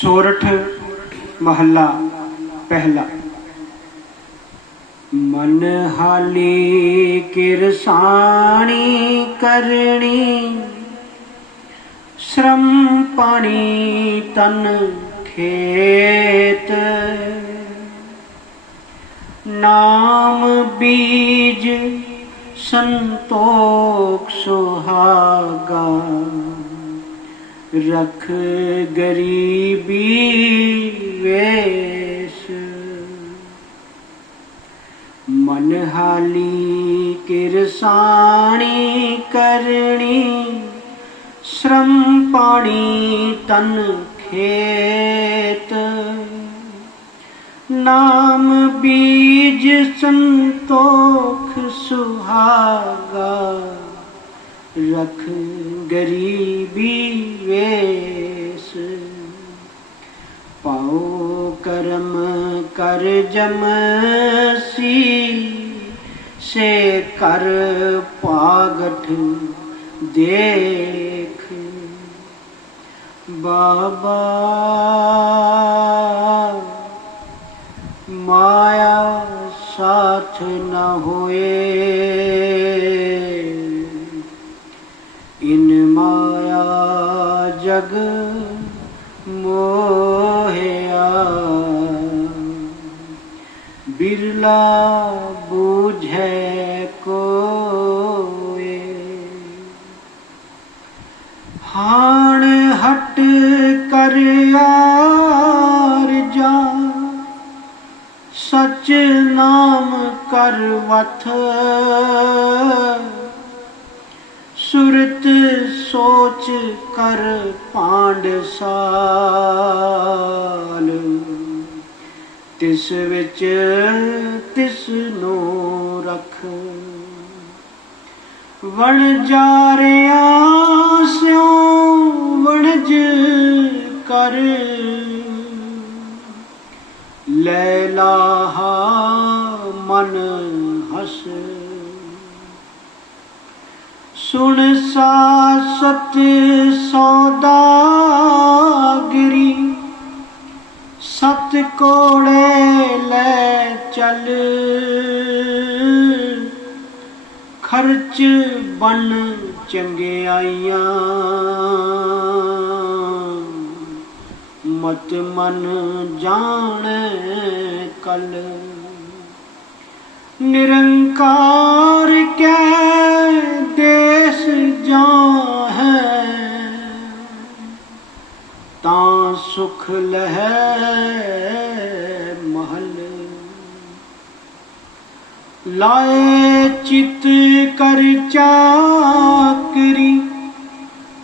सोरठ महला पहला। मन हाली किरसाणी करणी श्रम पानी तन खेत। नाम बीज संतोष सुहागा। ਰਖ ਗਰੀਬੀ ਵੇਸ। ਮਨ ਹਾਲੀ ਕਿਰਸਾਣੀ ਕਰਨੀ, ਸ਼ਰਮ ਪਾਣੀ ਤਨ ਖੇਤ। ਨਾਮ ਬੀਜ ਸੰਤੋਖ ਸੁਹਾਗਾ, ਰਖ ਗਰੀਬੀ द्वेष। पाओ करम कर जमसी से कर पागठ देख। बाबा माया साथ न होए। जग मोहया। बिरला बूझे को हाण हट कर जा सच नाम करवथ सुरत सोच कर पांडसाल तिस विच तिस नो रख। वण जा रिया स्यो वणज कर। लैलाहा मन हस। सुन सा सत्य सौदागिरी सत कोड़े ले चल। खर्च बन चंगे आइया मत मन जाने कल। ਨਿਰੰਕਾਰ ਕੈ ਦੇਸ ਜਾਂ ਹੈ ਤਾਂ ਸੁਖ ਲਹਿ ਮਹਲ। ਲਾਏ ਚਿਤ ਕਰ ਚਾਕਰੀ,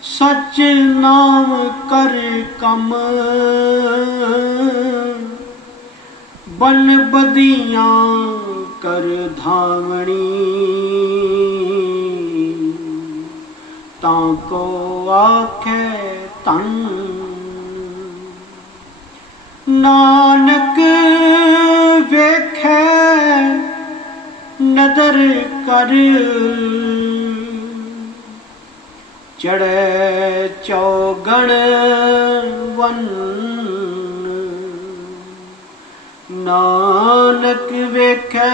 ਸਚ ਨਾਮ ਕਰ ਕੰਮ। ਬਨ ਬਦੀਆਂ ਕਰ ਧਾਵਣੀ। ਤਾਂ ਕੋ ਆਖੇ ਤਨ ਨਾਨਕ ਵੇਖੈ ਨਦਰ ਕਰ। ਚੜੇ ਚੌਗਣ ਵਨ। ਨਾਨਕ ਵੇਖੈ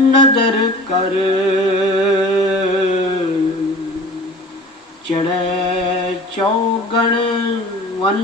ਨਦਰ ਕਰ। ਚੜੈ ਚੌਗਣ ਵਨ